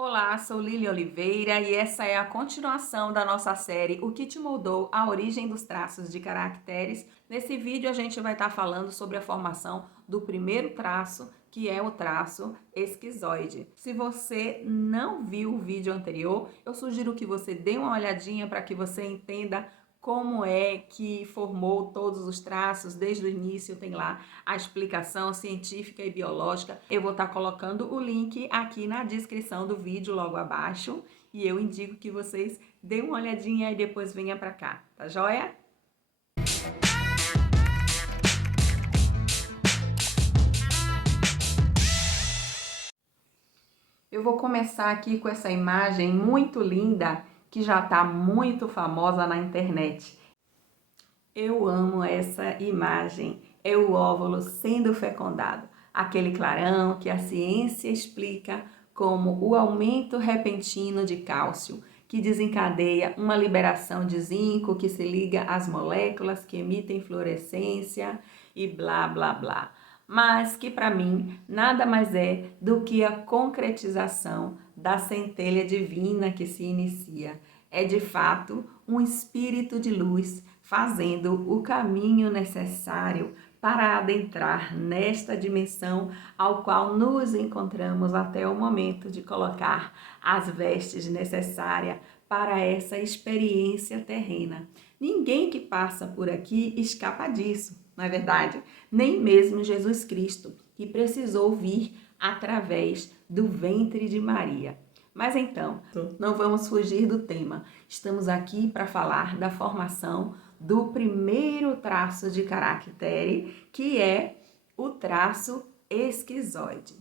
Olá, sou Lili Oliveira e essa é a continuação da nossa série O que te moldou? A origem dos traços de caracteres. Nesse vídeo a gente vai estar falando sobre a formação do primeiro traço, que é o traço esquizoide. Se você não viu o vídeo anterior, eu sugiro que você dê uma olhadinha para que você entenda como é que formou todos os traços. Desde o início tem lá a explicação científica e biológica. Eu vou estar colocando o link aqui na descrição do vídeo logo abaixo e eu indico que vocês dêem uma olhadinha e depois venha para cá, tá joia? Eu vou começar aqui com essa imagem muito linda que já está muito famosa na internet. Eu amo essa imagem, é o óvulo sendo fecundado, aquele clarão que a ciência explica como o aumento repentino de cálcio, que desencadeia uma liberação de zinco que se liga às moléculas que emitem fluorescência e blá blá blá. Mas que para mim nada mais é do que a concretização da centelha divina que se inicia. É de fato um espírito de luz fazendo o caminho necessário para adentrar nesta dimensão ao qual nos encontramos até o momento de colocar as vestes necessárias para essa experiência terrena. Ninguém que passa por aqui escapa disso, não é verdade? Nem mesmo Jesus Cristo, que precisou vir através do ventre de Maria. Mas então, não vamos fugir do tema. Estamos aqui para falar da formação do primeiro traço de caractere, que é o traço esquizoide.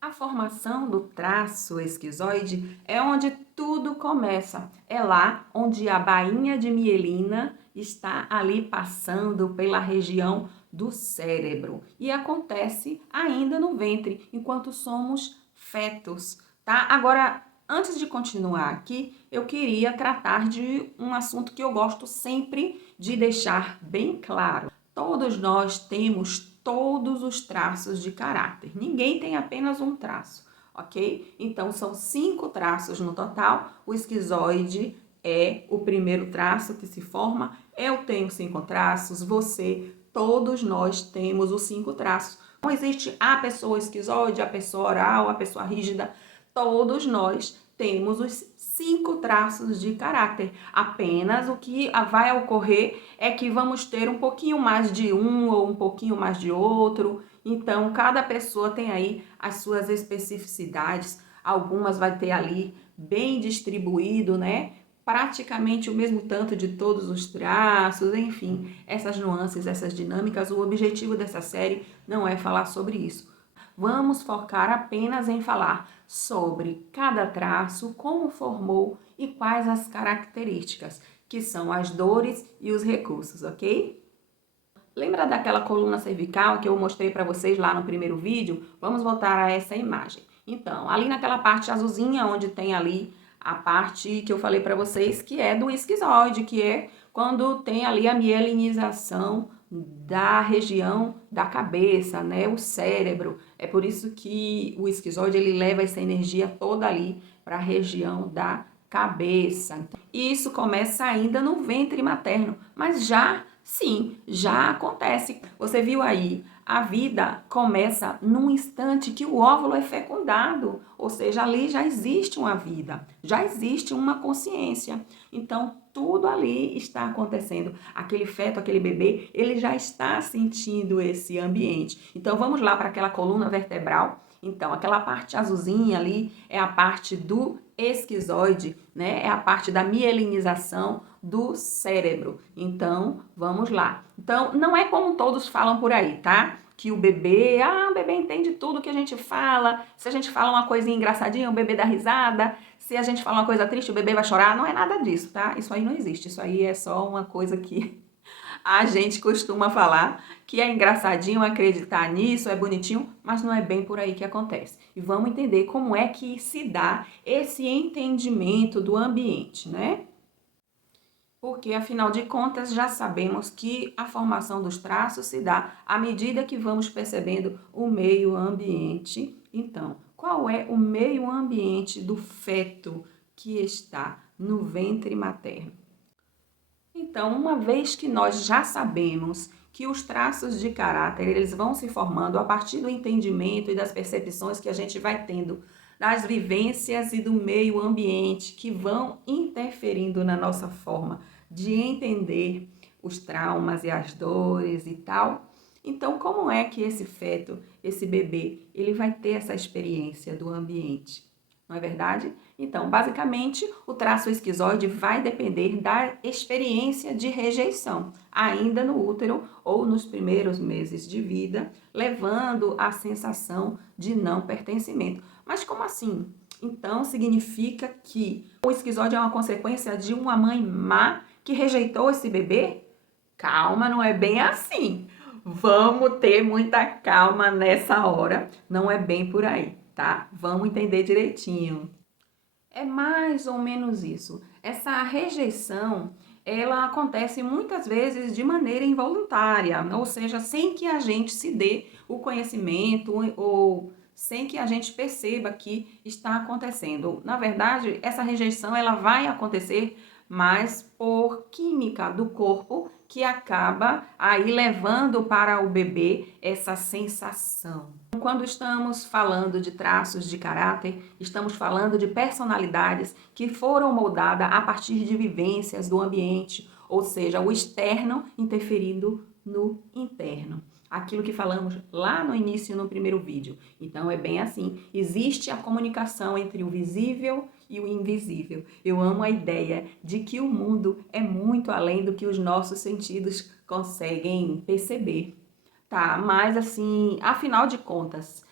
A formação do traço esquizoide é onde tudo começa. É lá onde a bainha de mielina está ali passando pela região do cérebro e acontece ainda no ventre, enquanto somos fetos, tá? Agora, antes de continuar aqui, eu queria tratar de um assunto que eu gosto sempre de deixar bem claro. Todos nós temos todos os traços de caráter. Ninguém tem apenas um traço, ok? Então, são 5 traços no total. O esquizoide é o primeiro traço que se forma. Eu tenho 5 traços, você, todos nós temos os 5 traços. Não existe a pessoa esquizoide, a pessoa oral, a pessoa rígida. Todos nós temos os 5 traços de caráter. Apenas o que vai ocorrer é que vamos ter um pouquinho mais de um ou um pouquinho mais de outro. Então, cada pessoa tem aí as suas especificidades. Algumas vai ter ali bem distribuído, né? Praticamente o mesmo tanto de todos os traços, enfim, essas nuances, essas dinâmicas. O objetivo dessa série não é falar sobre isso. Vamos focar apenas em falar sobre cada traço, como formou e quais as características, que são as dores e os recursos, ok? Lembra daquela coluna cervical que eu mostrei para vocês lá no primeiro vídeo? Vamos voltar a essa imagem. Então, ali naquela parte azulzinha, onde tem ali a parte que eu falei para vocês, que é do esquizoide, que é quando tem ali a mielinização da região da cabeça, né, o cérebro. É por isso que o esquizoide ele leva essa energia toda ali para a região da cabeça. E isso começa ainda no ventre materno, mas já acontece. Você viu aí, a vida começa num instante que o óvulo é fecundado, ou seja, ali já existe uma vida, já existe uma consciência. Então, tudo ali está acontecendo. Aquele feto, aquele bebê, ele já está sentindo esse ambiente. Então, vamos lá para aquela coluna vertebral. Então, aquela parte azulzinha ali é a parte do esquizoide, né? É a parte da mielinização do cérebro. Então, vamos lá. Então, não é como todos falam por aí, tá? Que o bebê entende tudo que a gente fala. Se a gente fala uma coisinha engraçadinha, o bebê dá risada. Se a gente fala uma coisa triste, o bebê vai chorar. Não é nada disso, tá? Isso aí não existe. Isso aí é só uma coisa que a gente costuma falar, que é engraçadinho acreditar nisso, é bonitinho, mas não é bem por aí que acontece. E vamos entender como é que se dá esse entendimento do ambiente, né? Porque, afinal de contas, já sabemos que a formação dos traços se dá à medida que vamos percebendo o meio ambiente. Então, qual é o meio ambiente do feto que está no ventre materno. Então, uma vez que nós já sabemos que os traços de caráter, eles vão se formando a partir do entendimento e das percepções que a gente vai tendo das vivências e do meio ambiente que vão interferindo na nossa forma de entender os traumas e as dores e tal. Então, como é que esse feto, esse bebê, ele vai ter essa experiência do ambiente? Não é verdade? Então, basicamente, o traço esquizoide vai depender da experiência de rejeição, ainda no útero ou nos primeiros meses de vida, levando à sensação de não pertencimento. Mas como assim? Então, significa que o esquizoide é uma consequência de uma mãe má que rejeitou esse bebê? Calma, não é bem assim. Vamos ter muita calma nessa hora, não é bem por aí, tá? Vamos entender direitinho. É mais ou menos isso. Essa rejeição, ela acontece muitas vezes de maneira involuntária, ou seja, sem que a gente se dê o conhecimento ou sem que a gente perceba que está acontecendo. Na verdade, essa rejeição ela vai acontecer mais por química do corpo que acaba aí levando para o bebê essa sensação. Quando estamos falando de traços de caráter, estamos falando de personalidades que foram moldadas a partir de vivências do ambiente, ou seja, o externo interferindo no interno. Aquilo que falamos lá no início, no primeiro vídeo. Então, é bem assim. Existe a comunicação entre o visível e o invisível. Eu amo a ideia de que o mundo é muito além do que os nossos sentidos conseguem perceber. Tá, mas assim, afinal de contas,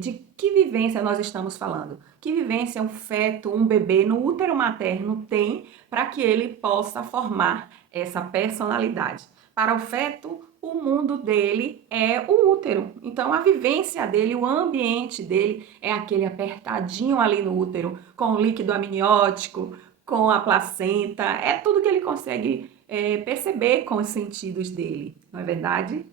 de que vivência nós estamos falando? Que vivência um feto, um bebê no útero materno tem para que ele possa formar essa personalidade? Para o feto, o mundo dele é o útero. Então, a vivência dele, o ambiente dele é aquele apertadinho ali no útero, com o líquido amniótico, com a placenta, é tudo que ele consegue perceber com os sentidos dele, não é verdade?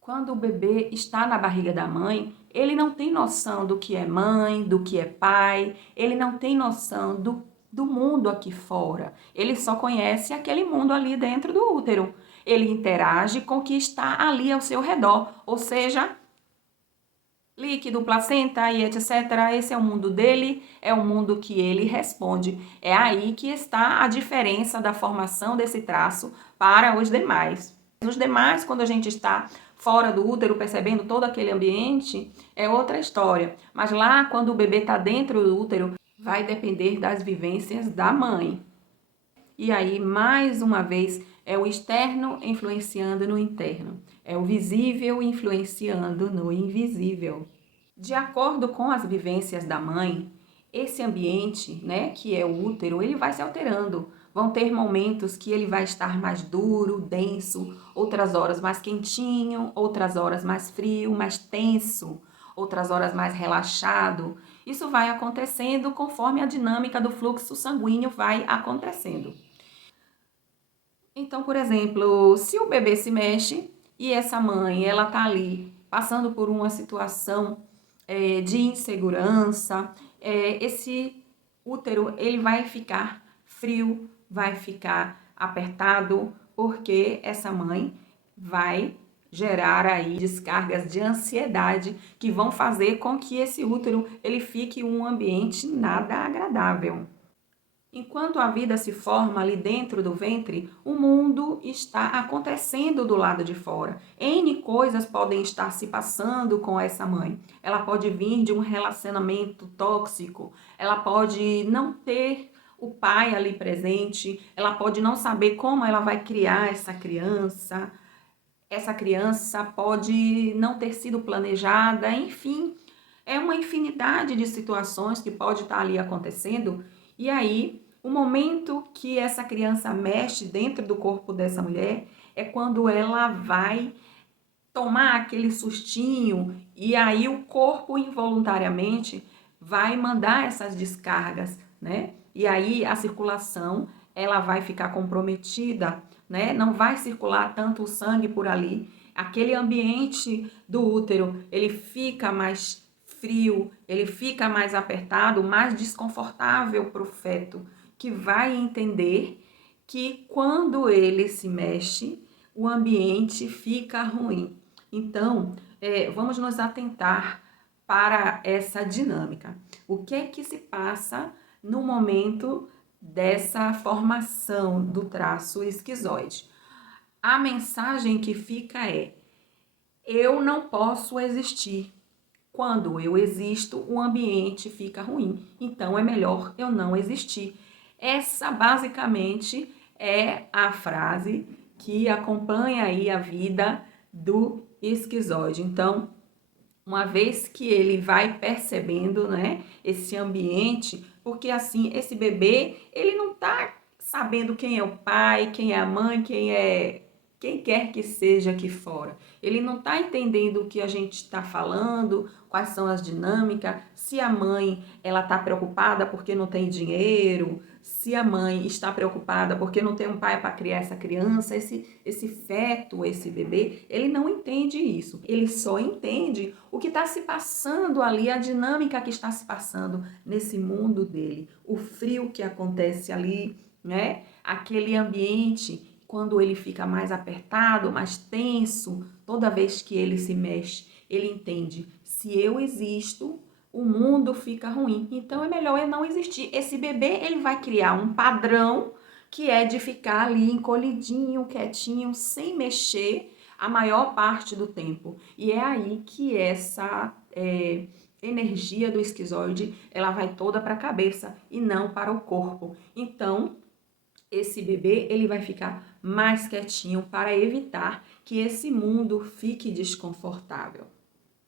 Quando o bebê está na barriga da mãe, ele não tem noção do que é mãe, do que é pai, ele não tem noção do mundo aqui fora. Ele só conhece aquele mundo ali dentro do útero. Ele interage com o que está ali ao seu redor, ou seja, líquido, placenta e etc. Esse é o mundo dele, é o mundo que ele responde. É aí que está a diferença da formação desse traço para os demais. Os demais, quando a gente está fora do útero, percebendo todo aquele ambiente, é outra história. Mas lá, quando o bebê está dentro do útero, vai depender das vivências da mãe. E aí, mais uma vez, é o externo influenciando no interno. É o visível influenciando no invisível. De acordo com as vivências da mãe, esse ambiente, né, que é o útero, ele vai se alterando. Vão ter momentos que ele vai estar mais duro, denso, outras horas mais quentinho, outras horas mais frio, mais tenso, outras horas mais relaxado. Isso vai acontecendo conforme a dinâmica do fluxo sanguíneo vai acontecendo. Então, por exemplo, se o bebê se mexe e essa mãe, ela tá ali passando por uma situação de insegurança, esse útero, ele vai ficar frio, vai ficar apertado, porque essa mãe vai gerar aí descargas de ansiedade que vão fazer com que esse útero, ele fique um ambiente nada agradável. Enquanto a vida se forma ali dentro do ventre, o mundo está acontecendo do lado de fora. N coisas podem estar se passando com essa mãe. Ela pode vir de um relacionamento tóxico, ela pode não ter o pai ali presente, ela pode não saber como ela vai criar essa criança pode não ter sido planejada, enfim, é uma infinidade de situações que pode estar ali acontecendo. E aí, o momento que essa criança mexe dentro do corpo dessa mulher é quando ela vai tomar aquele sustinho e aí o corpo involuntariamente vai mandar essas descargas, né? E aí a circulação, ela vai ficar comprometida, né? Não vai circular tanto o sangue por ali. Aquele ambiente do útero, ele fica mais frio, ele fica mais apertado, mais desconfortável para o feto, que vai entender que quando ele se mexe, o ambiente fica ruim. Então, vamos nos atentar para essa dinâmica. O que é que se passa no momento dessa formação do traço esquizoide? A mensagem que fica é: eu não posso existir. Quando eu existo, o ambiente fica ruim. Então é melhor eu não existir. Essa basicamente é a frase que acompanha aí a vida do esquizoide. Então, uma vez que ele vai percebendo, né, esse ambiente, porque assim, esse bebê, ele não tá sabendo quem é o pai, quem é a mãe, quem quer que seja aqui fora. Ele não está entendendo o que a gente está falando, quais são as dinâmicas, se a mãe ela está preocupada porque não tem dinheiro, se a mãe está preocupada porque não tem um pai para criar essa criança, esse feto, esse bebê, ele não entende isso. Ele só entende o que está se passando ali, a dinâmica que está se passando nesse mundo dele, o frio que acontece ali, né? Aquele ambiente quando ele fica mais apertado, mais tenso, toda vez que ele se mexe, ele entende: se eu existo, o mundo fica ruim. Então é melhor eu não existir. Esse bebê, ele vai criar um padrão que é de ficar ali encolhidinho, quietinho, sem mexer a maior parte do tempo. E é aí que essa energia do esquizoide, ela vai toda para a cabeça e não para o corpo. Então, esse bebê, ele vai ficar mais quietinho para evitar que esse mundo fique desconfortável.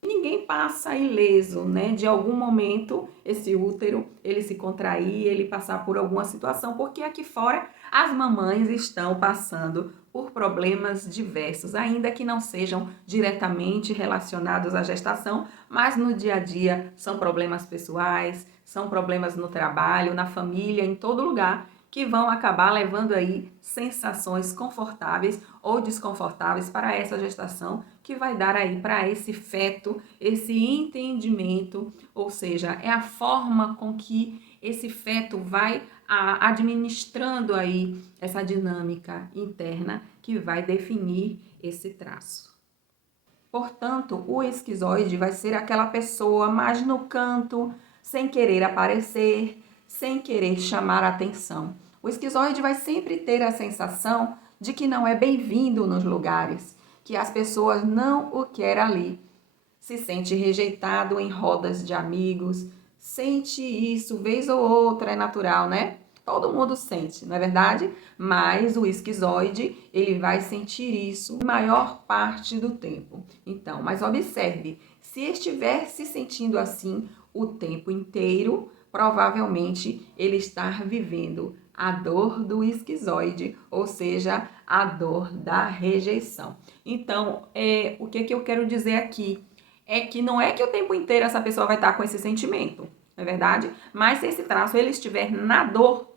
Ninguém passa ileso, né? De algum momento, esse útero, ele se contrair, ele passar por alguma situação, porque aqui fora as mamães estão passando por problemas diversos, ainda que não sejam diretamente relacionados à gestação, mas no dia a dia são problemas pessoais, são problemas no trabalho, na família, em todo lugar, que vão acabar levando aí sensações confortáveis ou desconfortáveis para essa gestação, que vai dar aí para esse feto esse entendimento, ou seja, é a forma com que esse feto vai administrando aí essa dinâmica interna que vai definir esse traço. Portanto, o esquizoide vai ser aquela pessoa mais no canto, sem querer aparecer, sem querer chamar a atenção. O esquizoide vai sempre ter a sensação de que não é bem-vindo nos lugares, que as pessoas não o querem ali. Se sente rejeitado em rodas de amigos, sente isso vez ou outra, é natural, né? Todo mundo sente, não é verdade? Mas o esquizoide, ele vai sentir isso a maior parte do tempo. Então, mas observe, se estiver se sentindo assim o tempo inteiro, provavelmente ele está vivendo a dor do esquizoide, ou seja, a dor da rejeição. Então, o que eu quero dizer aqui? É que não é que o tempo inteiro essa pessoa vai estar com esse sentimento, não é verdade? Mas se esse traço ele estiver na dor,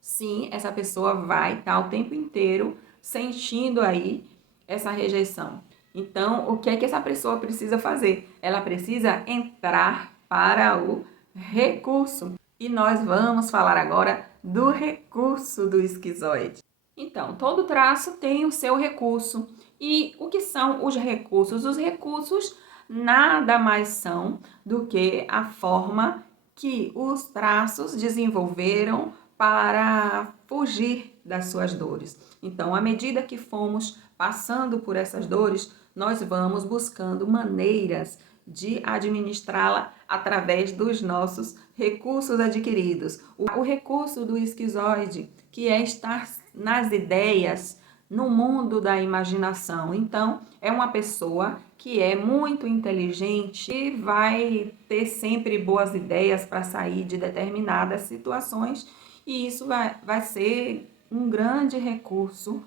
sim, essa pessoa vai estar o tempo inteiro sentindo aí essa rejeição. Então, o que é que essa pessoa precisa fazer? Ela precisa entrar para o recurso. E nós vamos falar agora do recurso do esquizoide. Então, todo traço tem o seu recurso. E o que são os recursos? Os recursos nada mais são do que a forma que os traços desenvolveram para fugir das suas dores. Então, à medida que fomos passando por essas dores, nós vamos buscando maneiras de administrá-la através dos nossos recursos adquiridos. O recurso do esquizoide, que é estar nas ideias, no mundo da imaginação. Então, é uma pessoa que é muito inteligente e vai ter sempre boas ideias para sair de determinadas situações, e isso vai ser um grande recurso,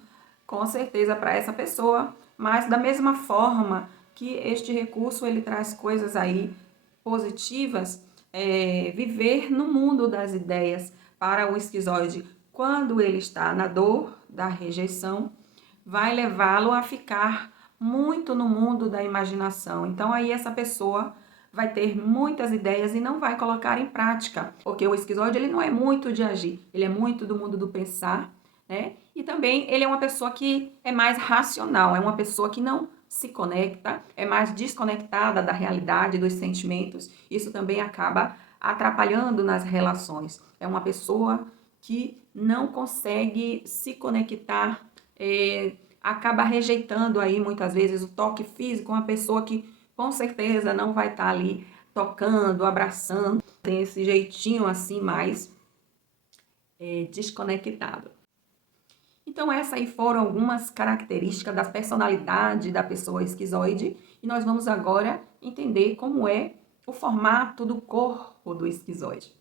com certeza, para essa pessoa, mas da mesma forma que este recurso ele traz coisas aí positivas, viver no mundo das ideias para o esquizoide, quando ele está na dor da rejeição, vai levá-lo a ficar muito no mundo da imaginação. Então aí essa pessoa vai ter muitas ideias e não vai colocar em prática, porque o esquizoide ele não é muito de agir, ele é muito do mundo do pensar, né? E também ele é uma pessoa que é mais racional, é uma pessoa que não se conecta, é mais desconectada da realidade, dos sentimentos. Isso também acaba atrapalhando nas relações. É uma pessoa que não consegue se conectar, acaba rejeitando aí muitas vezes o toque físico, uma pessoa que com certeza não vai estar ali tocando, abraçando, tem esse jeitinho assim mais desconectado. Então essas aí foram algumas características da personalidade da pessoa esquizoide e nós vamos agora entender como é o formato do corpo do esquizoide.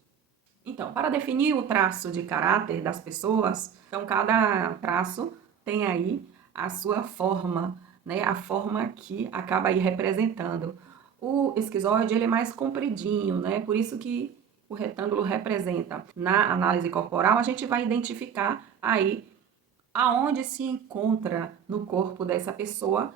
Então, para definir o traço de caráter das pessoas, então cada traço tem aí a sua forma, né? A forma que acaba aí representando. O esquizoide, ele é mais compridinho, né? Por isso que o retângulo representa. Na análise corporal, a gente vai identificar aí aonde se encontra no corpo dessa pessoa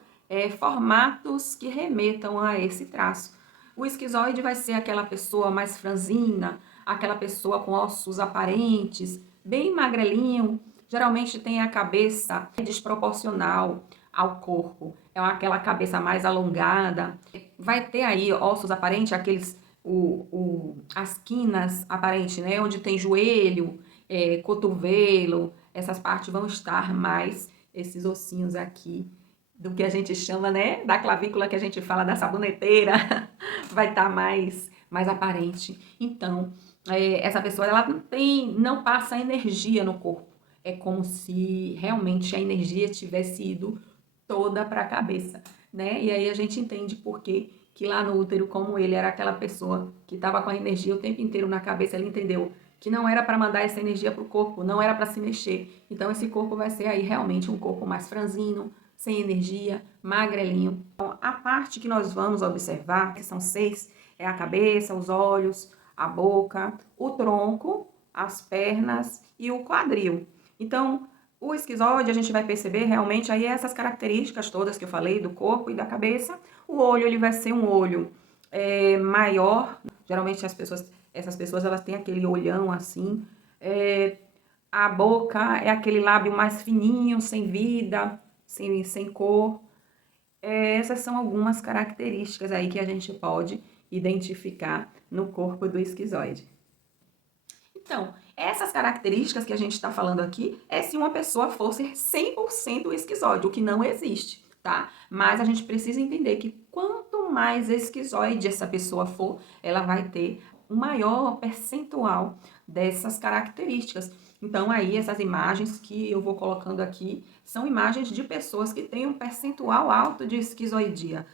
formatos que remetam a esse traço. O esquizoide vai ser aquela pessoa mais franzina, aquela pessoa com ossos aparentes, bem magrelinho, geralmente tem a cabeça desproporcional ao corpo, é aquela cabeça mais alongada, vai ter aí ossos aparentes, aqueles, as quinas aparentes, né, onde tem joelho, cotovelo, essas partes vão estar mais, esses ossinhos aqui, do que a gente chama, né, da clavícula que a gente fala da saboneteira, vai estar mais aparente. Então, essa pessoa, ela não passa energia no corpo. É como se realmente a energia tivesse ido toda para a cabeça, né? E aí a gente entende por que lá no útero, como ele era aquela pessoa que estava com a energia o tempo inteiro na cabeça, ele entendeu que não era para mandar essa energia para o corpo, não era para se mexer. Então esse corpo vai ser aí realmente um corpo mais franzino, sem energia, magrelinho. Então, a parte que nós vamos observar, que são 6, é a cabeça, os olhos, a boca, o tronco, as pernas e o quadril. Então, o esquizoide, a gente vai perceber realmente aí essas características todas que eu falei do corpo e da cabeça. O olho, ele vai ser um olho maior. Geralmente essas pessoas, elas têm aquele olhão assim. A boca é aquele lábio mais fininho, sem vida, sem cor. Essas são algumas características aí que a gente pode identificar no corpo do esquizoide. Então, essas características que a gente está falando aqui é se uma pessoa fosse 100% esquizoide, o que não existe, tá? Mas a gente precisa entender que quanto mais esquizoide essa pessoa for, ela vai ter um maior percentual dessas características. Então, aí, essas imagens que eu vou colocando aqui são imagens de pessoas que têm um percentual alto de esquizoidia.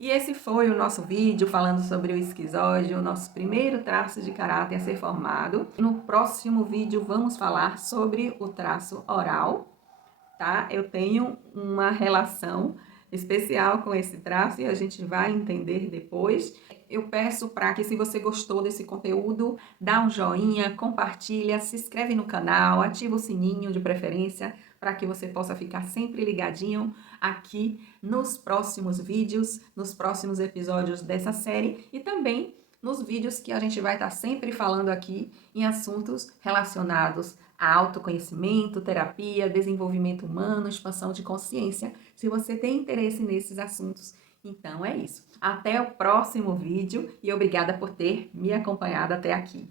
E esse foi o nosso vídeo falando sobre o esquizoide, o nosso primeiro traço de caráter a ser formado. No próximo vídeo vamos falar sobre o traço oral, tá? Eu tenho uma relação especial com esse traço e a gente vai entender depois. Eu peço para que, se você gostou desse conteúdo, dá um joinha, compartilha, se inscreve no canal, ativa o sininho de preferência para que você possa ficar sempre ligadinho aqui nos próximos vídeos, nos próximos episódios dessa série e também nos vídeos que a gente vai estar sempre falando aqui em assuntos relacionados a autoconhecimento, terapia, desenvolvimento humano, expansão de consciência. Se você tem interesse nesses assuntos, então é isso. Até o próximo vídeo e obrigada por ter me acompanhado até aqui.